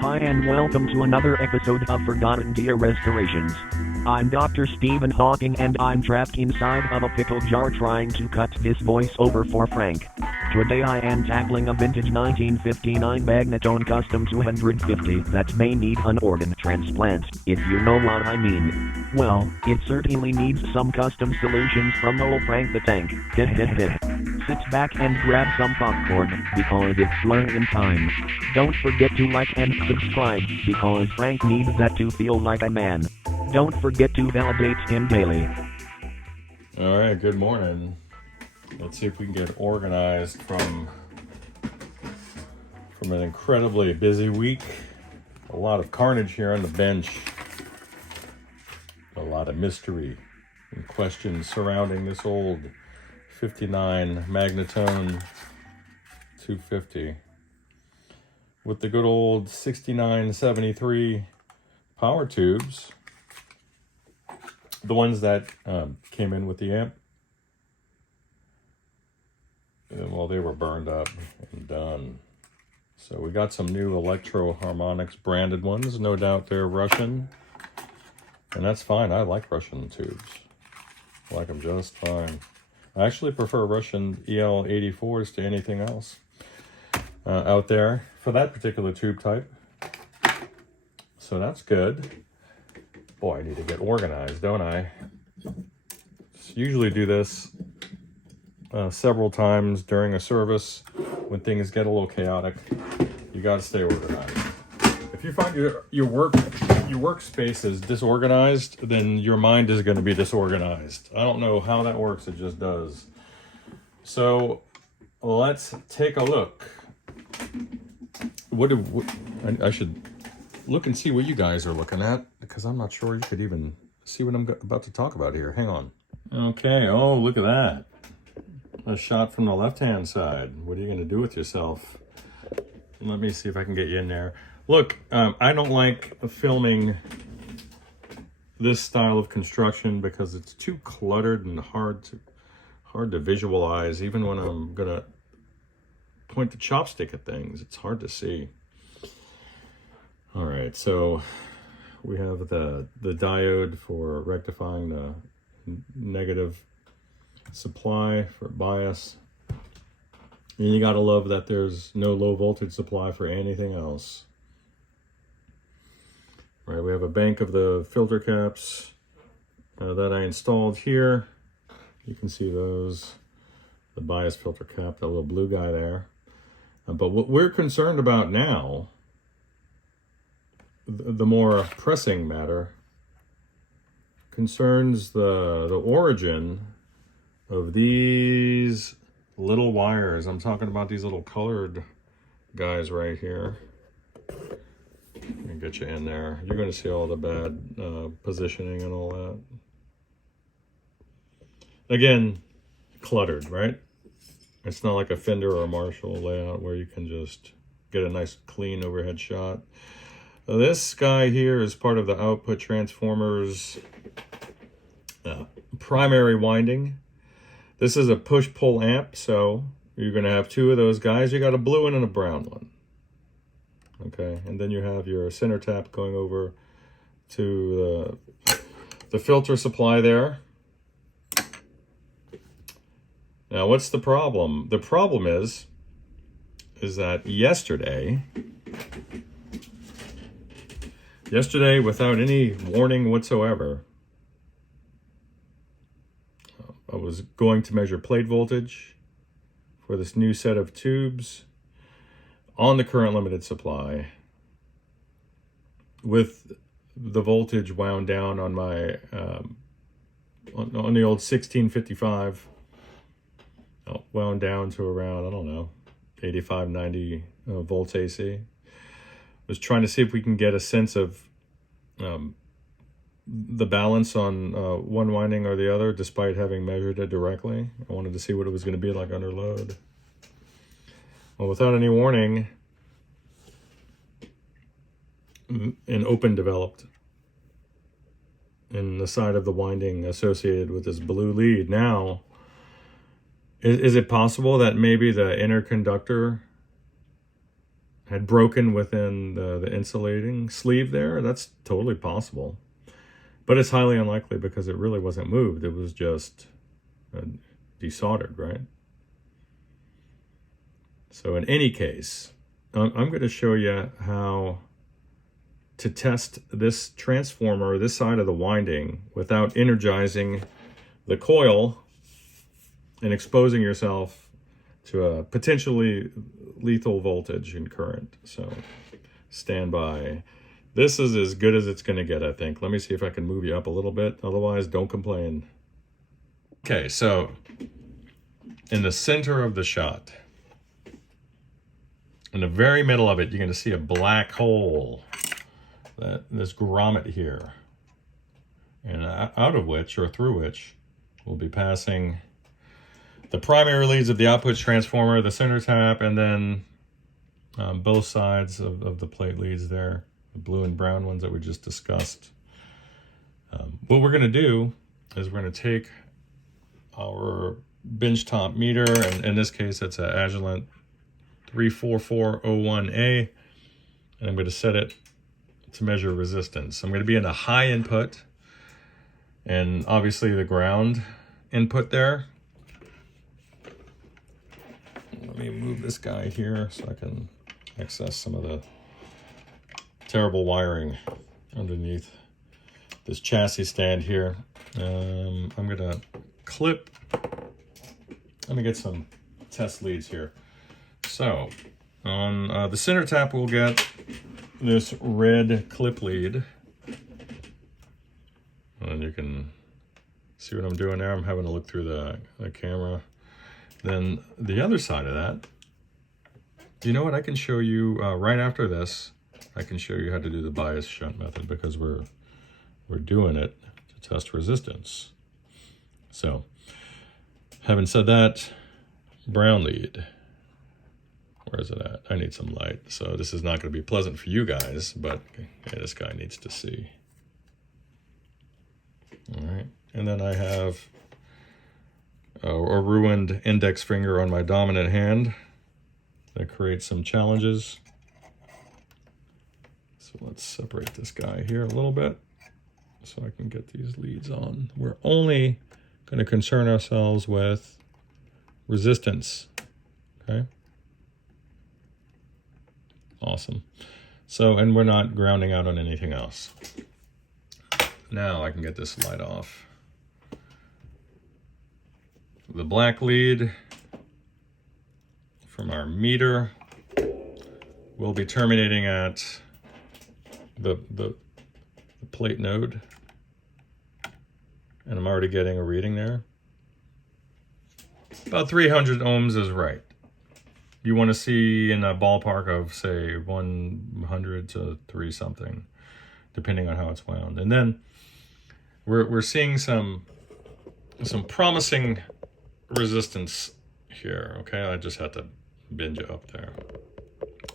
Hi and welcome to another episode of Forgotten Gear Restorations. I'm Dr. Stephen Hawking and I'm trapped inside of a pickle jar trying to cut this voice over for Frank. Today I am tackling a vintage 1959 Magnatone Custom 250 that may need an organ transplant, if you know what I mean. Well, it certainly needs some custom solutions from old Frank the Tank. Sit back and grab some popcorn, because it's learning time. Don't forget to like and subscribe, because Frank needs that to feel like a man. Don't forget to validate him daily. Alright, good morning. Let's see if we can get organized from an incredibly busy week. A lot of carnage here on the bench. A lot of mystery and questions surrounding this old 59 Magnatone 250 with the good old 6973 power tubes, the ones that came in with the amp. Well, they were burned up and done. So we got some new Electro Harmonics branded ones. No doubt they're Russian, and that's fine. I like Russian tubes. I like them just fine. I actually prefer Russian EL84s to anything else out there for that particular tube type. So that's good. Boy, I need to get organized, don't I? Usually do this several times during a service when things get a little chaotic. You got to stay organized. If you find your workspace is disorganized, then your mind is going to be disorganized. I don't know how that works, it just does. So let's take a look. I should look and see what you guys are looking at, because I'm not sure you could even see what I'm about to talk about here. Hang on. Okay, oh, look at that. A shot from the left-hand side. What are you going to do with yourself? Let me see if I can get you in there. Look, I don't like filming this style of construction because it's too cluttered and hard to visualize. Even when I'm going to point the chopstick at things, it's hard to see. All right, so we have the diode for rectifying the negative supply for bias. And you gotta love that there's no low voltage supply for anything else. Right, we have a bank of the filter caps that I installed here. You can see those, the bias filter cap, that little blue guy there. But what we're concerned about now, the more pressing matter, concerns the origin of these little wires. I'm talking about these little colored guys right here. Let me get you in there. You're going to see all the bad positioning and all that. Again, cluttered, right? It's not like a Fender or a Marshall layout where you can just get a nice clean overhead shot. This guy here is part of the output transformer's primary winding. This is a push-pull amp, so you're going to have two of those guys. You got a blue one and a brown one. Okay, and then you have your center tap going over to the filter supply there. Now, what's the problem? The problem is that yesterday, without any warning whatsoever, I was going to measure plate voltage for this new set of tubes on the current limited supply with the voltage wound down on my on the old 1655, wound down to around, I don't know, 85, 90 volts AC. Was trying to see if we can get a sense of the balance on one winding or the other, despite having measured it directly. I wanted to see what it was going to be like under load. Well, without any warning, an open developed in the side of the winding associated with this blue lead. Now, is it possible that maybe the inner conductor had broken within the insulating sleeve there. That's totally possible. But it's highly unlikely because it really wasn't moved. It was just desoldered, right? So in any case, I'm going to show you how to test this transformer, this side of the winding, without energizing the coil and exposing yourself to a potentially lethal voltage and current. So stand by. This is as good as it's going to get, I think. Let me see if I can move you up a little bit. Otherwise, don't complain. Okay, so in the center of the shot, in the very middle of it, you're going to see a black hole, this grommet here, and out of which, or through which, we'll be passing the primary leads of the output transformer, the center tap, and then both sides of the plate leads there, the blue and brown ones that we just discussed. What we're going to do is we're going to take our benchtop meter, and in this case it's an Agilent 34401A, and I'm going to set it to measure resistance. I'm going to be in a high input, and obviously the ground input there. Let me move this guy here so I can access some of the terrible wiring underneath this chassis stand here. I'm going to clip, let me get some test leads here. So on the center tap, we'll get this red clip lead. And you can see what I'm doing there. I'm having to look through the camera. Then the other side of that, you know what? I can show you right after this. I can show you how to do the bias shunt method because we're doing it to test resistance. So, having said that, brown lead. Where is it at? I need some light. So this is not going to be pleasant for you guys, but okay, this guy needs to see. All right, and then I have a ruined index finger on my dominant hand. That creates some challenges. So let's separate this guy here a little bit so I can get these leads on. We're only going to concern ourselves with resistance, okay? Awesome. So, and we're not grounding out on anything else. Now I can get this light off. The black lead from our meter will be terminating at the plate node. And I'm already getting a reading there. About 300 ohms is right. You want to see in a ballpark of, say, 100 to 3 something, depending on how it's wound. And then we're seeing some promising resistance here. Okay, I just had to bend you up there.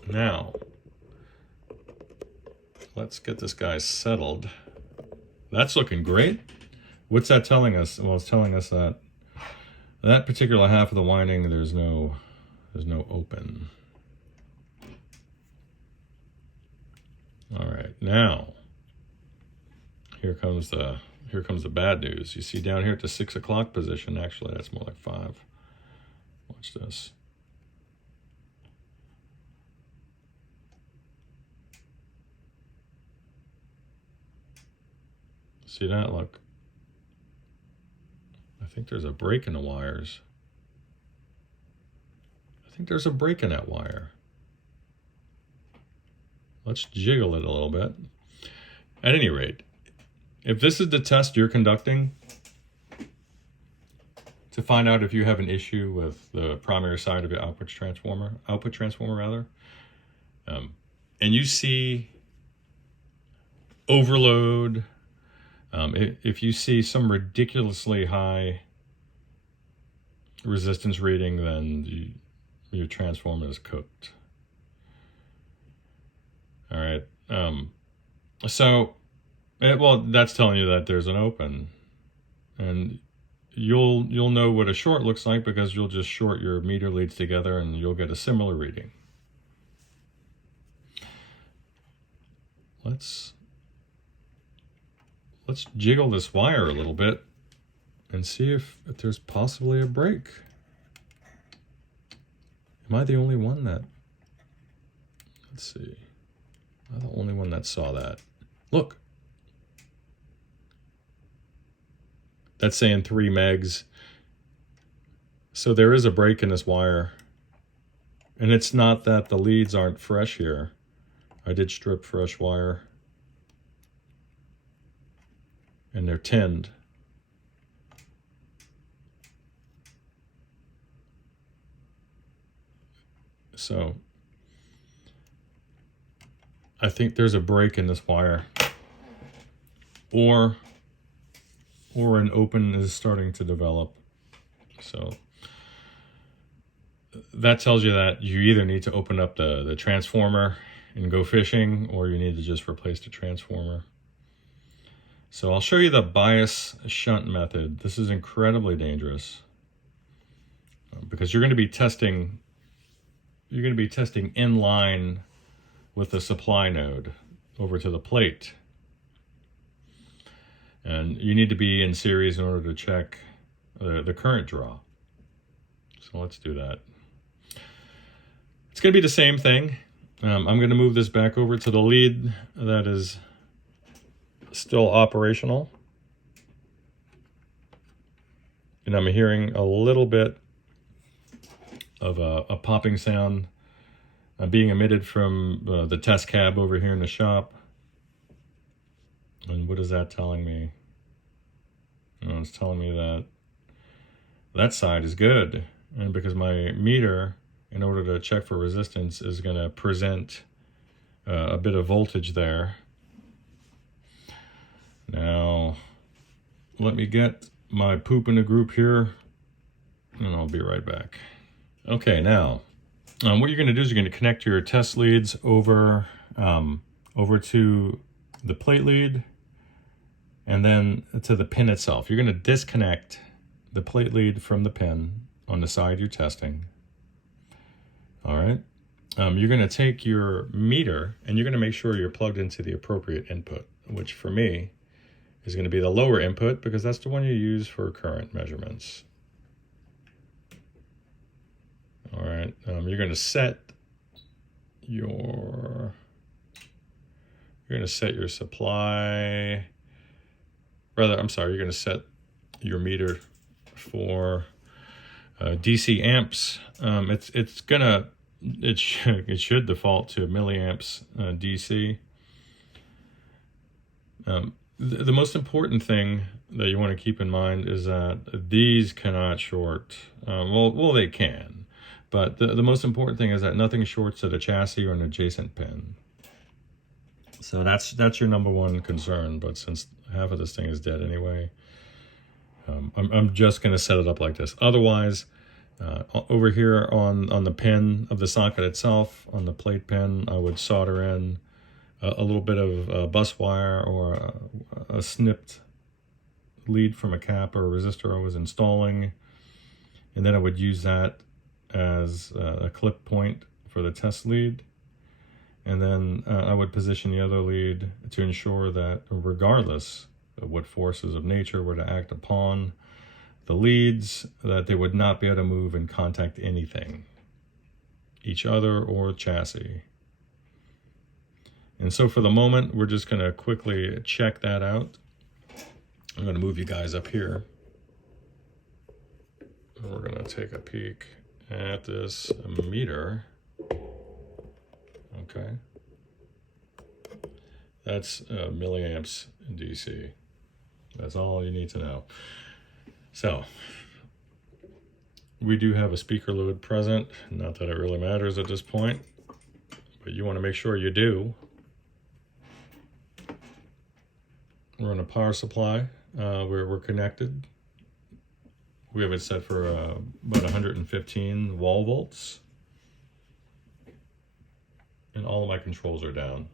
Now, let's get this guy settled. That's looking great. What's that telling us? Well, it's telling us that that particular half of the winding, there's no open. All right, now here comes the bad news. You see down here at the 6 o'clock position, actually that's more like 5. Watch this. See that? Look. I think there's a break in the wires. I think there's a break in that wire. Let's jiggle it a little bit. At any rate, if this is the test you're conducting to find out if you have an issue with the primary side of your output transformer rather, and you see overload, if you see some ridiculously high resistance reading, then your transformer is cooked. All right. Well, that's telling you that there's an open, and you'll know what a short looks like because you'll just short your meter leads together and you'll get a similar reading. let's jiggle this wire a little bit and see if there's possibly a break. Am I the only one that, let's see, am I the only one that saw that? Look, that's saying 3 megs. So there is a break in this wire. And it's not that the leads aren't fresh here. I did strip fresh wire. And they're tinned. So I think there's a break in this wire. Or an open is starting to develop. So that tells you that you either need to open up the transformer and go fishing, or you need to just replace the transformer. So I'll show you the bias shunt method. This is incredibly dangerous because you're going to be testing in line with the supply node over to the plate. And you need to be in series in order to check the current draw. So let's do that. It's going to be the same thing. I'm going to move this back over to the lead that is still operational. And I'm hearing a little bit of a popping sound being emitted from the test cab over here in the shop. And what is that telling me? Oh, it's telling me that that side is good. And because my meter, in order to check for resistance, is going to present a bit of voltage there. Now, let me get my poop in the group here, and I'll be right back. Okay, now, what you're going to do is you're going to connect your test leads over to the plate lead, and then to the pin itself. You're going to disconnect the plate lead from the pin on the side you're testing. All right. You're going to take your meter and you're going to make sure you're plugged into the appropriate input, which for me is going to be the lower input because that's the one you use for current measurements. All right. You're going to set your supply. Rather, I'm sorry. You're going to set your meter for DC amps. It should default to milliamps DC. The most important thing that you want to keep in mind is that these cannot short. Well, they can, but the most important thing is that nothing shorts to the chassis or an adjacent pin. So that's your number one concern. But since half of this thing is dead anyway, I'm just going to set it up like this. Otherwise, over here on the pin of the socket itself, on the plate pin, I would solder in a little bit of bus wire or a snipped lead from a cap or a resistor I was installing. And then I would use that as a clip point for the test lead. And then I would position the other lead to ensure that regardless of what forces of nature were to act upon the leads, that they would not be able to move and contact anything, each other or chassis. And so for the moment, we're just going to quickly check that out. I'm going to move you guys up here. And we're going to take a peek at this meter. Okay. That's milliamps in DC. That's all you need to know. So, we do have a speaker load present. Not that it really matters at this point, but you want to make sure you do. We're on a power supply. We're connected. We have it set for about 115 wall volts. And all of my controls are down.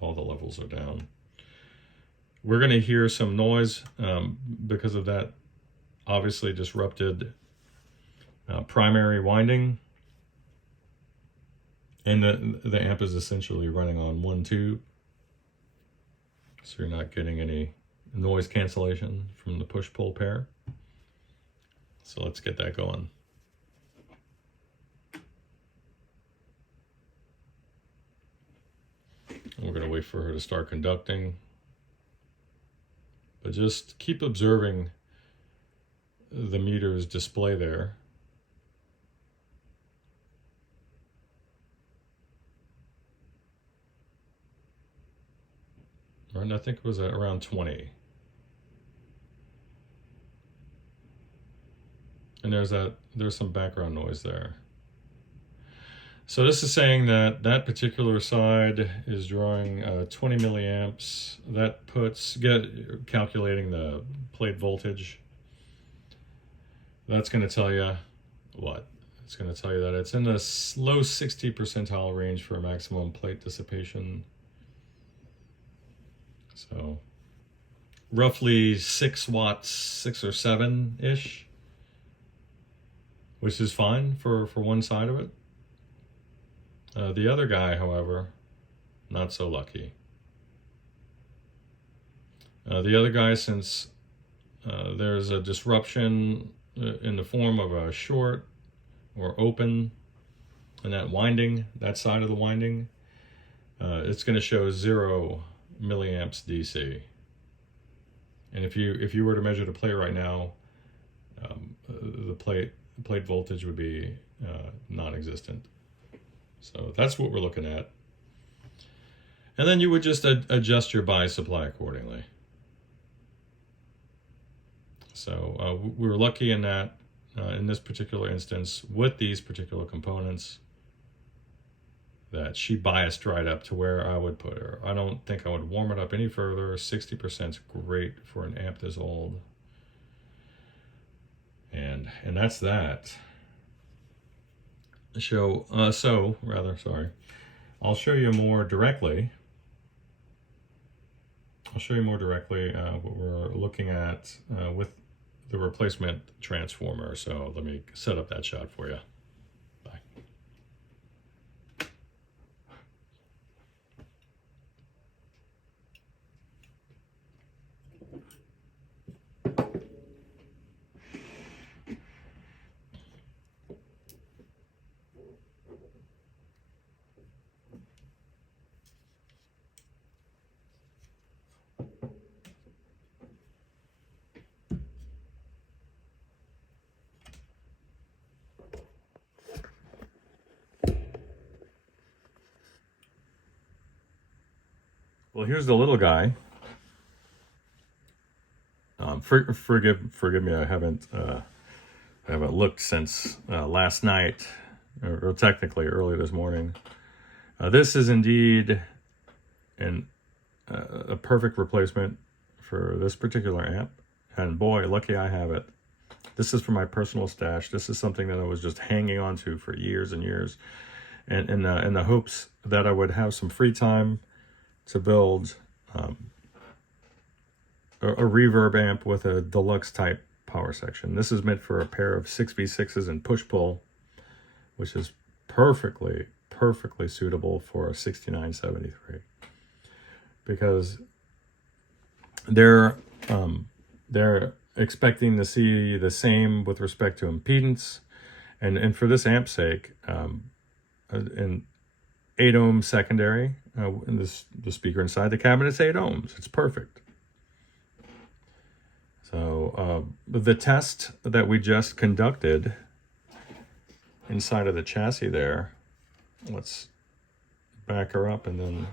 All the levels are down. We're going to hear some noise because of that obviously disrupted primary winding. And the amp is essentially running on one tube. so you're not getting any noise cancellation from the push-pull pair. So let's get that going. We're going to wait for her to start conducting. But just keep observing the meter's display there. And I think it was at around 20. And there's some background noise there. So this is saying that that particular side is drawing 20 milliamps. That calculating the plate voltage. That's going to tell you what? It's going to tell you that it's in the low 60 percentile range for maximum plate dissipation. So roughly 6 watts, 6 or 7-ish, which is fine for one side of it. The other guy, however, not so lucky. The other guy, since there's a disruption in the form of a short or open in that winding, that side of the winding, it's going to show 0 milliamps DC. And if you were to measure the plate right now, the plate voltage would be non-existent. So that's what we're looking at. And then you would just adjust your bias supply accordingly. So we were lucky in that, in this particular instance, with these particular components, that she biased right up to where I would put her. I don't think I would warm it up any further. 60% is great for an amp this old. And that's that. I'll show you more directly. What we're looking at with the replacement transformer. So let me set up that shot for you. Bye. Well, here's the little guy. Forgive me. I haven't looked since last night, or technically early this morning. This is indeed a perfect replacement for this particular amp, and boy, lucky I have it. This is for my personal stash. This is something that I was just hanging on to for years and years, and in the hopes that I would have some free time to build a reverb amp with a deluxe type power section. This is meant for a pair of 6v6s and push-pull, which is perfectly suitable for a 6973, because they're expecting to see the same with respect to impedance, and for this amp's sake, an 8 ohm secondary. The speaker inside the cabinet's 8 ohms. It's perfect. So the test that we just conducted inside of the chassis there, let's back her up and then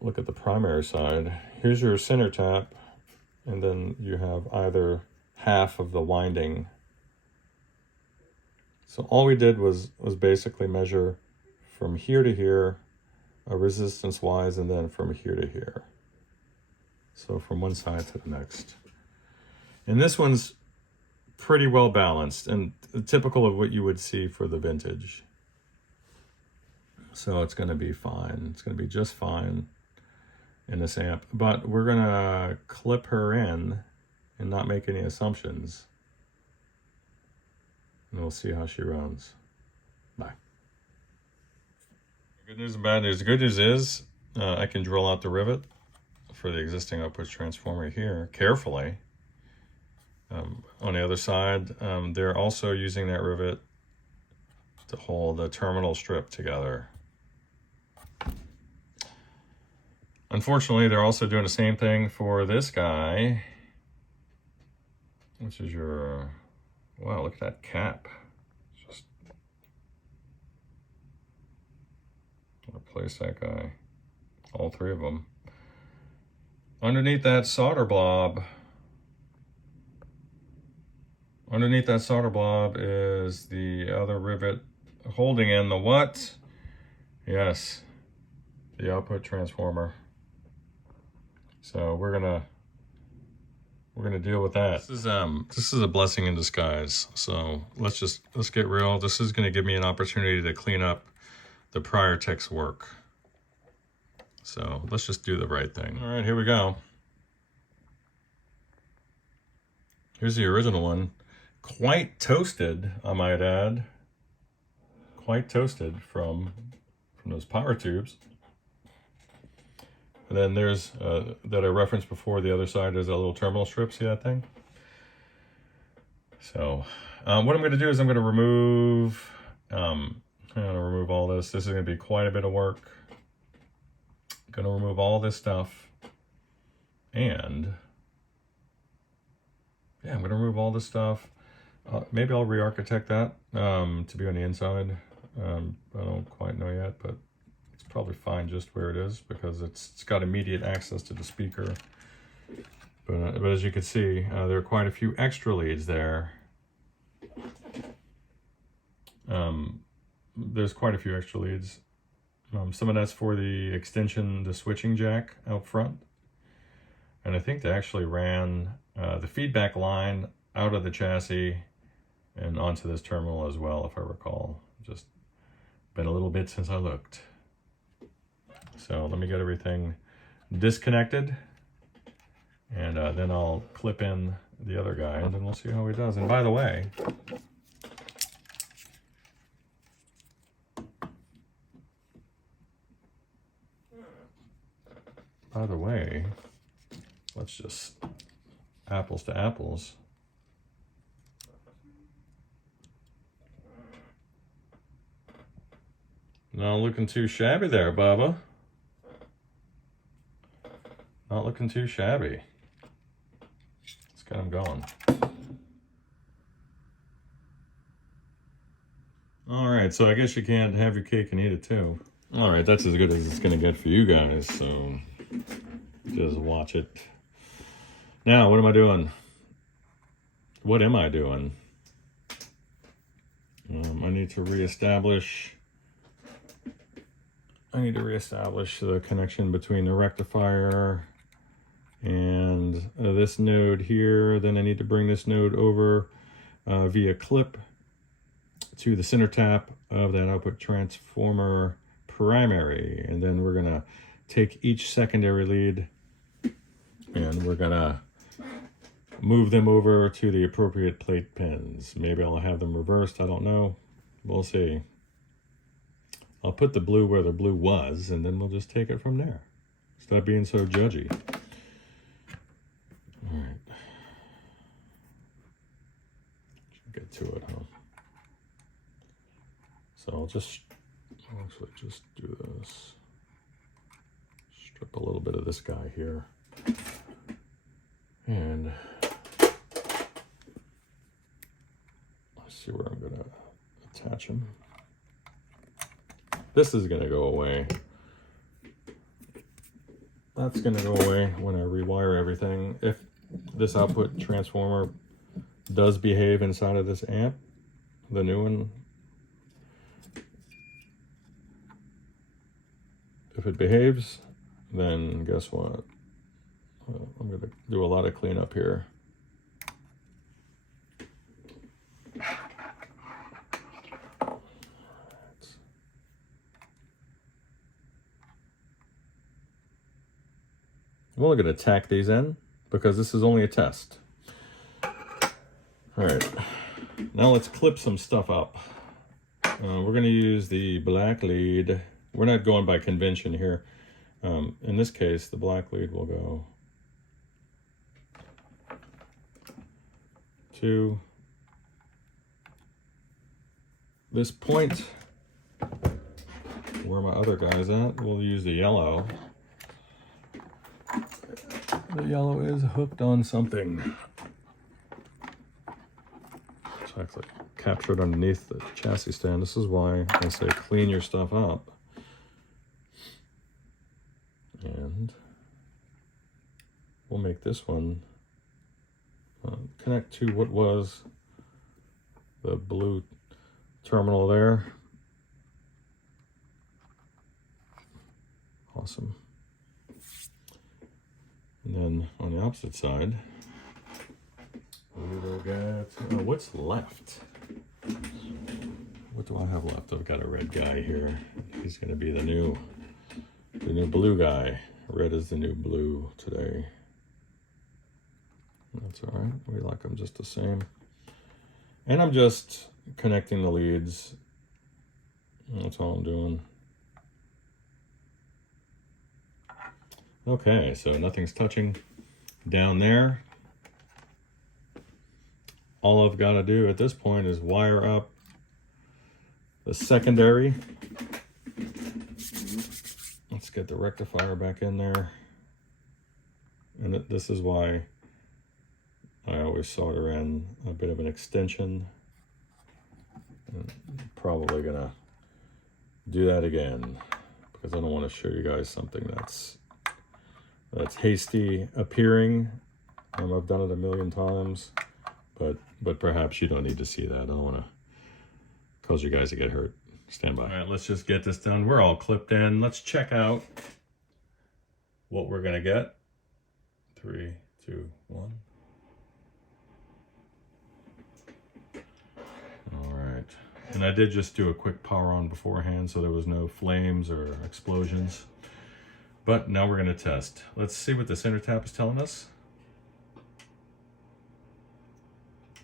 look at the primary side. Here's your center tap, and then you have either half of the winding. So all we did was basically measure from here to here, resistance wise, and then from here to here. So from one side to the next. And this one's pretty well balanced and typical of what you would see for the vintage. So it's going to be fine. It's going to be just fine in this amp. But we're going to clip her in and not make any assumptions. And we'll see how she runs. Bye. Good news and bad news. The good news is I can drill out the rivet for the existing output transformer here carefully. On the other side, they're also using that rivet to hold the terminal strip together. Unfortunately, they're also doing the same thing for this guy, which is your, wow, look at that cap. Just replace that guy, all three of them. Underneath that solder blob, is the other rivet holding in the what? Yes, the output transformer. So we're gonna deal with that. This is a blessing in disguise. So let's get real. This is gonna give me an opportunity to clean up the prior tech's work. So let's just do the right thing. All right, here we go. Here's the original one. Quite toasted, I might add. Quite toasted from those power tubes. And then there's, that I referenced before, the other side, there's a little terminal strip, see that thing? So, what I'm gonna do is I'm gonna remove all this. This is gonna be quite a bit of work. I'm gonna remove all this stuff. And, yeah, I'm gonna remove all this stuff. Maybe I'll re-architect that to be on the inside. I don't quite know yet, but it's probably fine just where it is because it's got immediate access to the speaker. But as you can see, there are quite a few extra leads there. There's quite a few extra leads. Some of that's for the extension, the switching jack out front. And I think they actually ran the feedback line out of the chassis and onto this terminal as well, if I recall. Just been a little bit since I looked. So let me get everything disconnected, and then I'll clip in the other guy, and then we'll see how he does. And by the way, let's just apples to apples. Not looking too shabby there, Baba. Not looking too shabby. Let's get him going. All right, so I guess you can't have your cake and eat it too. All right, that's as good as it's gonna get for you guys, so just watch it. Now, what am I doing? What am I doing? I need to reestablish the connection between the rectifier and this node here. Then I need to bring this node over via clip to the center tap of that output transformer primary. And then we're gonna take each secondary lead and we're gonna move them over to the appropriate plate pins. Maybe I'll have them reversed, I don't know. We'll see. I'll put the blue where the blue was, and then we'll just take it from there. Stop being so judgy. All right. Should get to it, huh? So I'll just actually just do this. Strip a little bit of this guy here. And let's see where I'm gonna attach him. This is gonna go away. That's gonna go away when I rewire everything. If this output transformer does behave inside of this amp, the new one, if it behaves, then guess what? I'm gonna do a lot of cleanup here. I'm only going to tack these in because this is only a test. All right, now let's clip some stuff up. We're going to use the black lead. We're not going by convention here. In this case, the black lead will go to this point where my other guy's at. We'll use the yellow. The yellow is hooked on something. It's actually captured underneath the chassis stand. This is why I say clean your stuff up. And we'll make this one connect to what was the blue terminal there. Awesome. And then on the opposite side, we will get, what's left? What do I have left? I've got a red guy here. He's going to be the new blue guy. Red is the new blue today. That's all right. We like them just the same. And I'm just connecting the leads. That's all I'm doing. Okay, so nothing's touching down there. All I've got to do at this point is wire up the secondary. Let's get the rectifier back in there. And this is why I always solder in a bit of an extension. I'm probably gonna do that again because I don't want to show you guys something that's hasty appearing. I've done it a million times, but perhaps you don't need to see that. I don't want to cause you guys to get hurt. Stand by. All right, let's just get this done. We're all clipped in. Let's check out what we're gonna get. 3, 2, 1. All right, and I did just do a quick power on beforehand, so there was no flames or explosions. But now we're gonna test. Let's see what the center tap is telling us.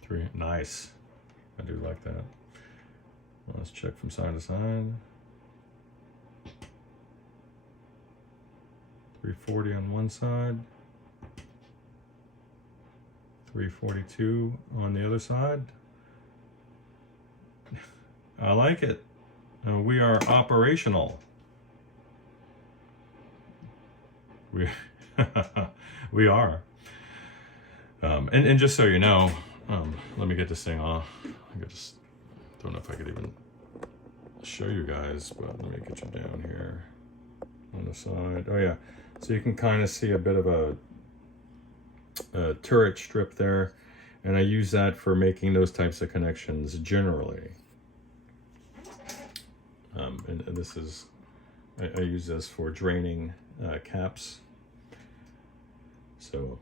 3, nice. I do like that. Let's check from side to side. 340 on one side. 342 on the other side. I like it. We are operational. We are. And just so you know, let me get this thing off. I just don't know if I could even show you guys, but let me get you down here on the side. Oh yeah, so you can kind of see a bit of a turret strip there, and I use that for making those types of connections generally. And this is, I use this for draining caps. So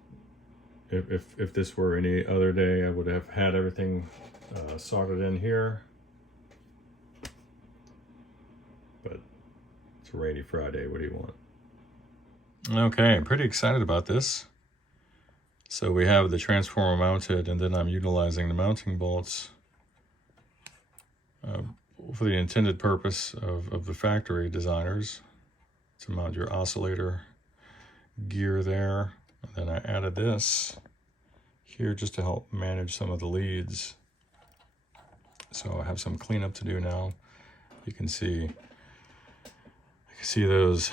if this were any other day, I would have had everything soldered in here. But it's a rainy Friday, what do you want? Okay, I'm pretty excited about this. So we have the transformer mounted, and then I'm utilizing the mounting bolts for the intended purpose of the factory designers to mount your oscillator gear there. And then I added this here just to help manage some of the leads. So I have some cleanup to do now. You can see those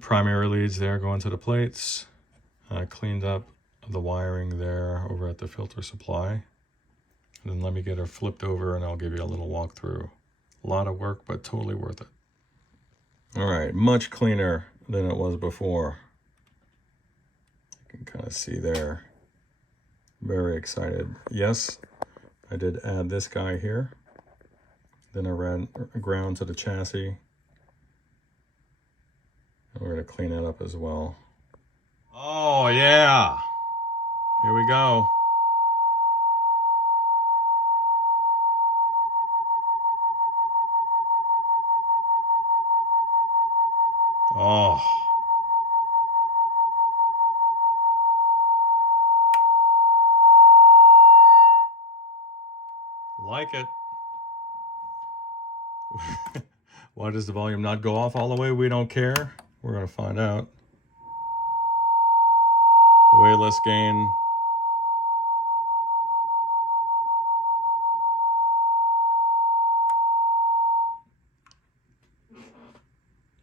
primary leads there going to the plates. I cleaned up the wiring there over at the filter supply. And then let me get her flipped over and I'll give you a little walkthrough. A lot of work, but totally worth it. All right, much cleaner than it was before. You can kind of see there. Very excited. Yes, I did add this guy here. Then I ran ground to the chassis. And we're gonna clean it up as well. Oh yeah, here we go. Oh. Like it. Why does the volume not go off all the way? We don't care. We're going to find out. Way less gain.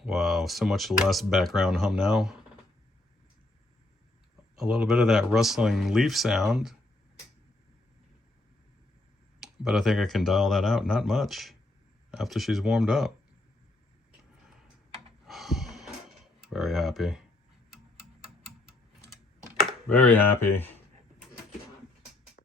Wow, so much less background hum now. A little bit of that rustling leaf sound. But I think I can dial that out. Not much after she's warmed up. Very happy. Very happy.